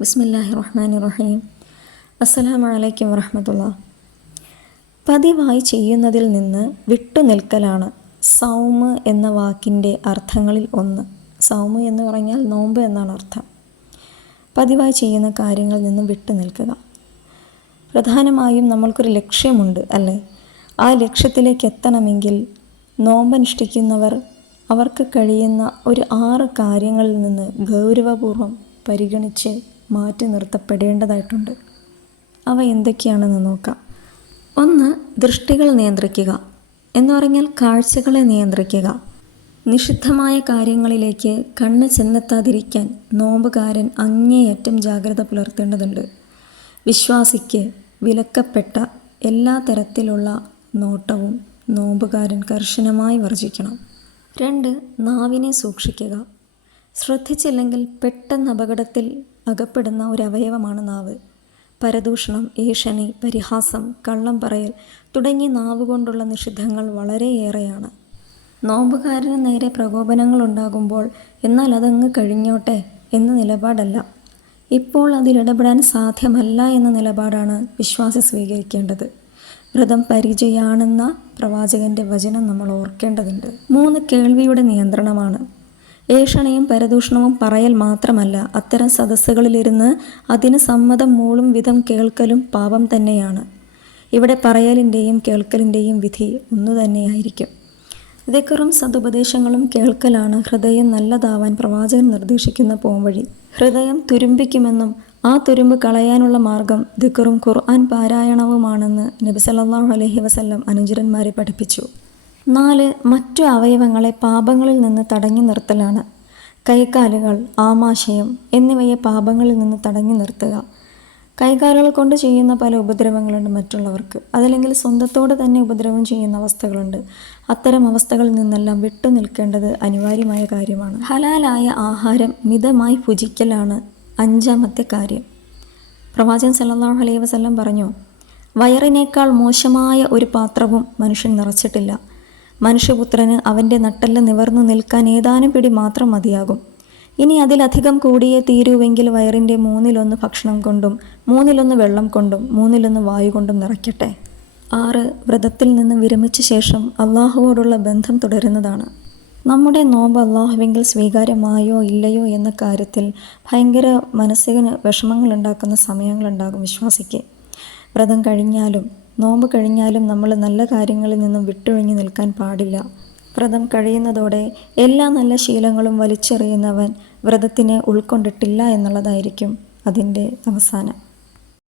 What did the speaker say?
ബിസ്മില്ലാഹിർ റഹ്മാനിർ റഹീം. അസ്സലാമു അലൈക്കും വറഹ്മത്തുള്ളാഹി. പതിവായി ചെയ്യുന്നതിൽ നിന്ന് വിട്ടുനിൽക്കലാണ് സൗമ് എന്ന വാക്കിൻ്റെ അർത്ഥങ്ങളിൽ ഒന്ന്. സൗമ് എന്ന് പറഞ്ഞാൽ നോമ്പ് എന്നാണ് അർത്ഥം. പതിവായി ചെയ്യുന്ന കാര്യങ്ങളിൽ നിന്നും വിട്ടുനിൽക്കുക. പ്രധാനമായും നമ്മൾക്കൊരു ലക്ഷ്യമുണ്ട് അല്ലേ? ആ ലക്ഷ്യത്തിലേക്ക് എത്തണമെങ്കിൽ നോമ്പനുഷ്ഠിക്കുന്നവർ അവർക്ക് കഴിയുന്ന ഒരു 6 കാര്യങ്ങളിൽ നിന്ന് ഗൗരവപൂർവ്വം പരിഗണിച്ച് മാറ്റി നിർത്തപ്പെടേണ്ടതായിട്ടുണ്ട്. അവ എന്തൊക്കെയാണെന്ന് നോക്കാം. 1. ദൃഷ്ടികൾ നിയന്ത്രിക്കുക എന്ന് പറഞ്ഞാൽ കാഴ്ചകളെ നിയന്ത്രിക്കുക. നിഷിദ്ധമായ കാര്യങ്ങളിലേക്ക് കണ്ണ് ചെന്നെത്താതിരിക്കാൻ നോമ്പുകാരൻ അങ്ങേയറ്റം ജാഗ്രത പുലർത്തേണ്ടതുണ്ട്. വിശ്വാസിക്ക് വിലക്കപ്പെട്ട എല്ലാ തരത്തിലുള്ള നോട്ടവും നോമ്പുകാരൻ കർശനമായി വർജിക്കണം. 2. നാവിനെ സൂക്ഷിക്കുക. ശ്രദ്ധിച്ചില്ലെങ്കിൽ പെട്ടെന്ന് അപകടത്തിൽ അകപ്പെടുന്ന ഒരു അവയവമാണ് നാവ്. പരദൂഷണം, ഏഷണി, പരിഹാസം, കള്ളം പറയൽ തുടങ്ങിയ നാവ് കൊണ്ടുള്ള നിഷിദ്ധങ്ങൾ വളരെയേറെയാണ്. നോമ്പുകാരന് നേരെ പ്രകോപനങ്ങളുണ്ടാകുമ്പോൾ എന്നാൽ അതങ്ങ് കഴിഞ്ഞോട്ടെ എന്ന നിലപാടല്ല, ഇപ്പോൾ അതിലിടപെടാൻ സാധ്യമല്ല എന്ന നിലപാടാണ് വിശ്വാസി സ്വീകരിക്കേണ്ടത്. വ്രതം പരിചയാണെന്ന പ്രവാചകൻ്റെ വചനം നമ്മൾ ഓർക്കേണ്ടതുണ്ട്. 3. കേൾവിയുടെ നിയന്ത്രണമാണ്. ഏഷണയും പരദൂഷണവും പറയൽ മാത്രമല്ല, അത്തരം സദസ്സുകളിലിരുന്ന് അതിന് സമ്മതം മൂളും വിധം കേൾക്കലും പാപം തന്നെയാണ്. ഇവിടെ പറയലിൻ്റെയും കേൾക്കലിൻ്റെയും വിധി ഒന്നു തന്നെയായിരിക്കും. ദിക്റും സതുപദേശങ്ങളും കേൾക്കലാണ് ഹൃദയം നല്ലതാവാൻ പ്രവാചകൻ നിർദ്ദേശിക്കുന്ന പോംവഴി. ഹൃദയം തുരുമ്പിക്കുമെന്നും ആ തുരുമ്പ് കളയാനുള്ള മാർഗം ദിക്റും ഖുർആൻ പാരായണവുമാണെന്ന് നബി സല്ലല്ലാഹു അലൈഹി വസല്ലം അനുചരന്മാരെ പഠിപ്പിച്ചു. 4. മറ്റു അവയവങ്ങളെ പാപങ്ങളിൽ നിന്ന് തടഞ്ഞു നിർത്തലാണ്. കൈകാലുകൾ, ആമാശയം എന്നിവയെ പാപങ്ങളിൽ നിന്ന് തടഞ്ഞു നിർത്തുക. കൈകാലുകൾ കൊണ്ട് ചെയ്യുന്ന പല ഉപദ്രവങ്ങളുണ്ട് മറ്റുള്ളവർക്ക്, അതല്ലെങ്കിൽ സ്വന്തത്തോട് തന്നെ ഉപദ്രവം ചെയ്യുന്ന അവസ്ഥകളുണ്ട്. അത്തരം അവസ്ഥകളിൽ നിന്നെല്ലാം വിട്ടു നിൽക്കേണ്ടത് അനിവാര്യമായ കാര്യമാണ്. ഹലാലായ ആഹാരം മിതമായി ഭുജിക്കലാണ് 5ാമത്തെ കാര്യം. പ്രവാചകൻ സല്ലല്ലാഹു അലൈഹി വസല്ലം പറഞ്ഞു, വയറിനേക്കാൾ മോശമായ ഒരു പാത്രവും മനുഷ്യൻ നിറച്ചിട്ടില്ല. മനുഷ്യപുത്രന് അവൻ്റെ നട്ടെല്ല് നിവർന്നു നിൽക്കാൻ ഏതാനും പിടി മാത്രം മതിയാകും. ഇനി അതിലധികം കൂടിയേ തീരുവെങ്കിൽ വയറിൻ്റെ 1/3 ഭക്ഷണം കൊണ്ടും 1/3 വെള്ളം കൊണ്ടും 1/3 വായു കൊണ്ടും നിറയ്ക്കട്ടെ. 6. വ്രതത്തിൽ നിന്ന് വിരമിച്ച ശേഷം അള്ളാഹുവോടുള്ള ബന്ധം തുടരുന്നതാണ്. നമ്മുടെ നോമ്പ് അള്ളാഹുവിങ്കിൽ സ്വീകാര്യമായോ ഇല്ലയോ എന്ന കാര്യത്തിൽ ഭയങ്കര മാനസിക വിഷമങ്ങളുണ്ടാക്കുന്ന സമയങ്ങളുണ്ടാകും വിശ്വാസിക്ക്. വ്രതം കഴിഞ്ഞാലും നോമ്പ് കഴിഞ്ഞാലും നമ്മൾ നല്ല കാര്യങ്ങളിൽ നിന്നും വിട്ടൊഴിഞ്ഞു നിൽക്കാൻ പാടില്ല. വ്രതം കഴിയുന്നതോടെ എല്ലാ നല്ല ശീലങ്ങളും വലിച്ചെറിയുന്നവൻ വ്രതത്തിനെ ഉൾക്കൊണ്ടിട്ടില്ല എന്നുള്ളതായിരിക്കും അതിൻ്റെ അവസാനം.